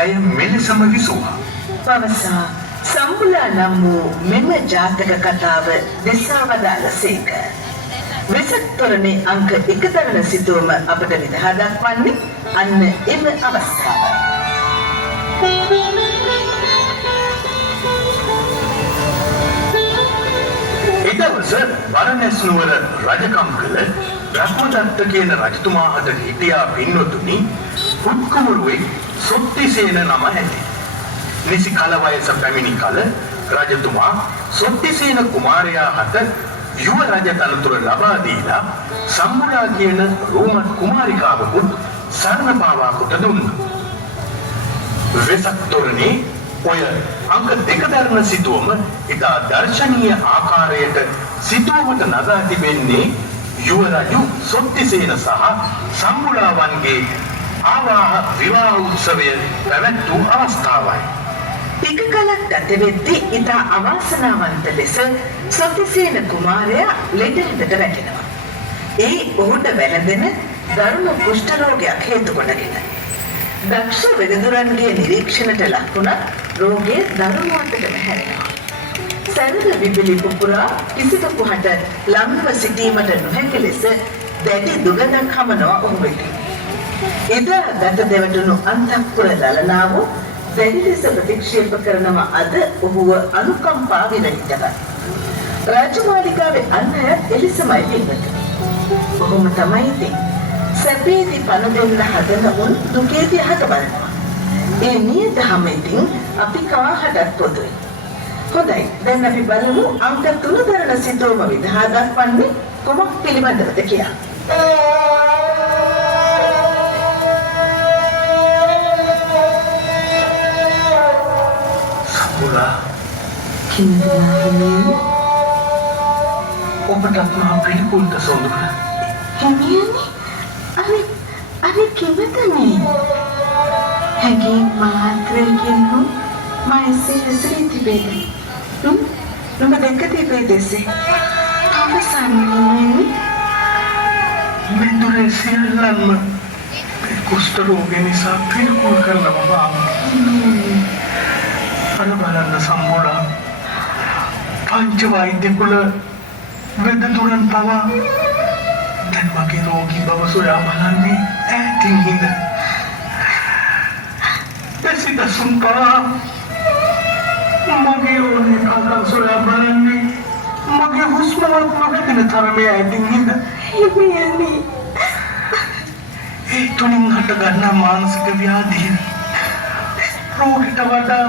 ඇය මෙලෙසම විසුවා. පවසා සම්බුලා නම් වූ මෙම ජාතක කතාව දෙසා වදාළසේක. වෙසක් තොරණේ අංක 1 දරන සිතුවම අපට විදහා දක්වන්නේ අන්න එම අවස්ථාවයි. එදවස බරණැස් නුවර රජකම් කළ බ්‍රහ්මදත්ත කියන රජතුමාට හිටියා පින්වතුනි පුත්කුමරුවේ සොත්තිසේන නම ඇති. නිසි කල වයස පැමිණි කල රජතුමා සොත්තිසේන කුමාරයා හට යුව රජ තනතුර ලබා දීලා සම්බුලා කියන රෝමන් කුමාරිකාවකුත් සරණ පාවා කොට දුන්නා. වෙසක් තොරණේ ඔය අංක 2 දරන සිතුවම ඉතා දර්ශනීය ආකාරයට සිතුවමට නගා තිබෙන්නේ යුව රජු සොත්තිසේන සහ සම්බුලාවන්ගේ ආවාහ විවාහ උත්සවය පැවැත් වූ අවස්ථාවයි. ටික කලක් ගත වෙද්දී ඉතා අවාසනාවන්ත ලෙස සොත්තිසේන කුමාරයා ලෙඩකට වැටෙනවා. ඒ ඔහුට වැළඳෙන දරුණු කුෂ්ඨ රෝගයක් හේතු කොටගෙන දක්ෂ වෙළඳුරන්ගේ නිරීක්ෂණයට ලක් වුණත් රෝගය දරුණුවටම හැරෙනවා. සැරද විපිලි පුපුරා කිසිදෙකු හට ළඟව සිටීමට නොහැකි ලෙස දැඩි දුගඳක් හමනවා ඔහු වෙත. එදා ගත දෙවටුණු අන්තఃපුර දලනාව දැඩි ලෙස ප්‍රතික්ෂේප කරනවා අද ඔහුව අනුකම්පා විරහිතව. රාජමාලිගාවේ අන් අයත් එලෙසමයි ඉන්නේ. ඔහොම තමයි ඉතින්. සැපේදී පණ දෙන්න හදන උන් දුකේදී අහක බලනවා. ඒ නියතම ඉතින් අපි කාහටත් පොදුයි. හොඳයි, දැන් අපි බලමු අංක 3 දරන සිතුවම විදහා දක්වන්නේ කොමක් පිළිබඳවද කියලා. සම්බුලා කින්නදා ඔබටත් මහා පිළිකුල්ද සොඳුර. හිමියනි අනේ කිව්වතනේ හැඟීම් මාත්‍රයෙන් හෝ මායසේ ඇසුරින් තිබේද? නුඹ දැක්ක තිබේදසේ? අවසන්නේ මෙතුරේ සියල්ලන්ම කුෂ්ඨ රෝගය නිසා පිළිකුල් කරනවා බා. අර බලන්න සම්බුලා පංච වෛද්‍ය කුල වෙදතුරන් පවා දැන් මගේ රෝගී බව සොයා බලන්නේ ඈතින් හිඳ. දසිදසුන් පවා මගේ ඕනේ කතා සොයා බලන්නේ මගේ හුස්මවත් නොහැදෙන තරමේ ඈතින් හිඳ. හිමියනි ඒ තුලින් හටගන්නා මානසික ව්‍යාධිය රෝගීට වඩා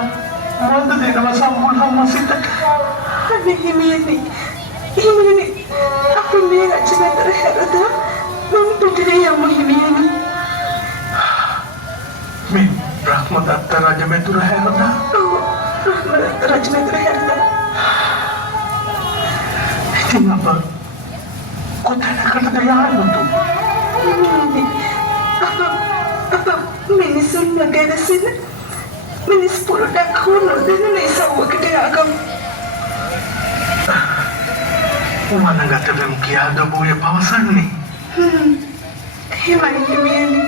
මන්ද දෙනවා සම්බුලාම සිතට. අනේ හිමියනි අපි මේ රජමෙතර හැරදා මම පිටේ යමු හිමියනි. මේ බ්‍රහ්මදත්ත රජමෙතර හැරදා? බ්‍රහ්මදත්ත රජමෙතර හැරදා. ඉතින් අප කොතැනකටද යන්නේ? හිමියනි අප මිනිසුන් නැගෙනසින මිනිස් පුරටක් හොනො දෙන නිසාවකට යගම්. උමනගත වෙම් කියා දබුවේ පවසන්නේ. එහෙමයි හිමියනි.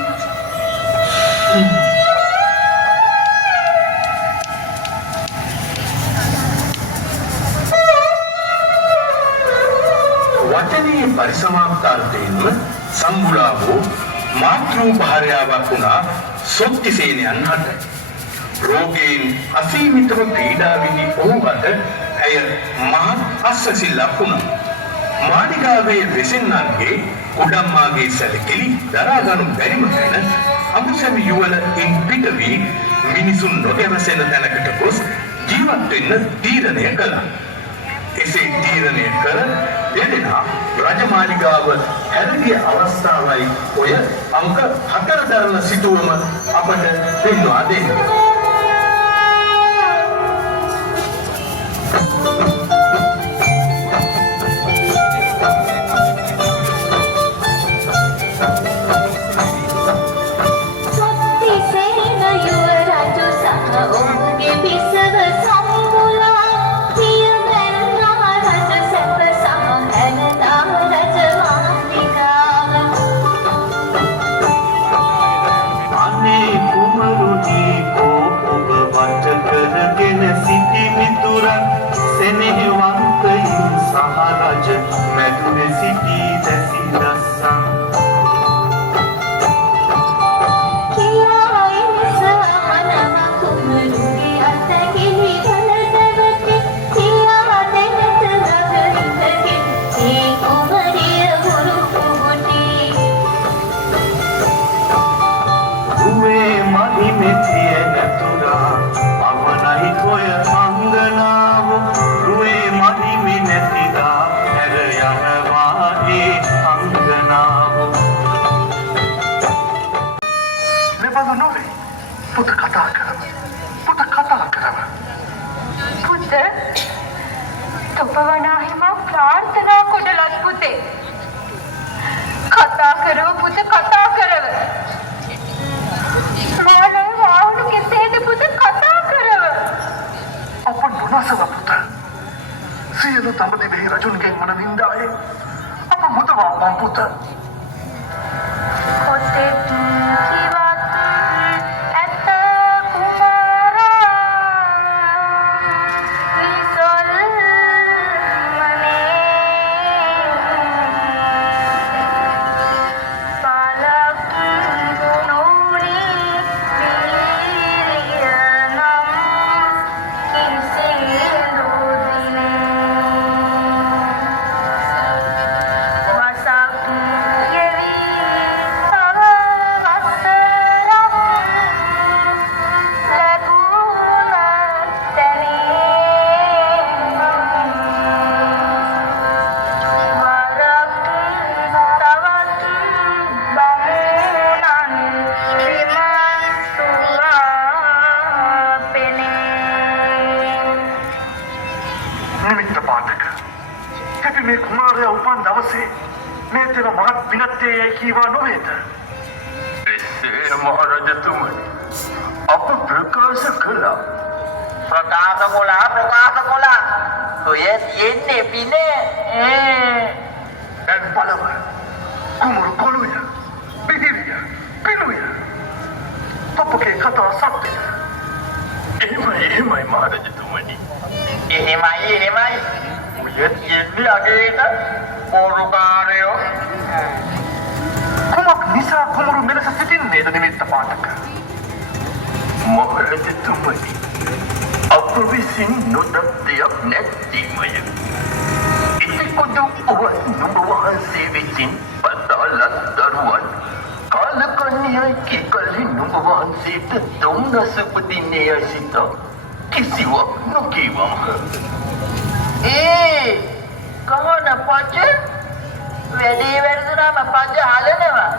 වචනීය පරිසමාප්තාර්ථයෙන්ම සම්බුලාවෝ මාතෘ භාර්යාවක් වුණා සොත්තිසේනයන් හට. රෝගයෙන් අසීමිතව පීඩා විඳි ඔහුට ඇය මහත් අස්වැසිල්ලක් වුණා. මාලිගාවේ වෙසෙන්නන්ගේ කුඩම්මාගේ සැලකිලි දරාගනු බැරිම තැන අමුසැමි යුවල ඉන් පිට වී මිනිසුන් නොගැවසෙන තැනකට ගොස් ජීවත් වෙන්න තීරණය කළා. එසේ තීරණය කර දෙදෙනා රජමාලිගාව හැරගිය අවස්ථාවයි ඔය අංක 4 දරන සිතුවම අපට පෙන්වා දෙන්නේ. සතුරන් සෙනෙහවන්තයින් සහරජ මැදුරේ සිටී දැසි රස්සම් පුත කතා කරම. පුත තොපවනාහිම ප්‍රාර්ථනා කොටලත් පුතේ. කතා කරව පුත කතා කරව. මාලේ වාහුණු කෙසේද පුත කතා කරව. අප නොනසව පුත. සියලු තඹ දෙවි රජුන්ගෙන් මන නින්දායේ අප මුදවා පුත. පොතේ මේ කුමාරයා උපන් දවසේ මේ දෙව මහත් පිනත්තේ යයි කීවා නොවේද? එසේ මහරජතුමනි අප ප්‍රකාශ කළා. ප්‍රකාශ කොලා ඔය තියෙන්නේ පිනේ දැන් බලව කුමරු කොළුය පිහිරිය පිනුය තොපකේ කතා සත්‍යද? එහෙමයි මහරජතුමනි. එහෙමයි එන්නේ අගේට ඕරුකාරයෝ කුමක් නිසා කුමරු මෙලෙස සිටින්නේද නිමිත්ත පාඨක? මහරජතුමනි අප විසින් නොදත් දෙයක් නැතිමය. ඉතිකොදු ඔවත් නුඹ වහන්සේ විසින් පතාලත් දරුවන් කාලකන්‍යයි කීකල්හි නුඹ වහන්සේට දුම්නස උපදින්නේ යයි සිතා කිසිවක් නොකීවම්හ. කමන පච්ච වැඩි වැඩිදුනාම පච්ච හලනවා.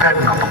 දැන් අප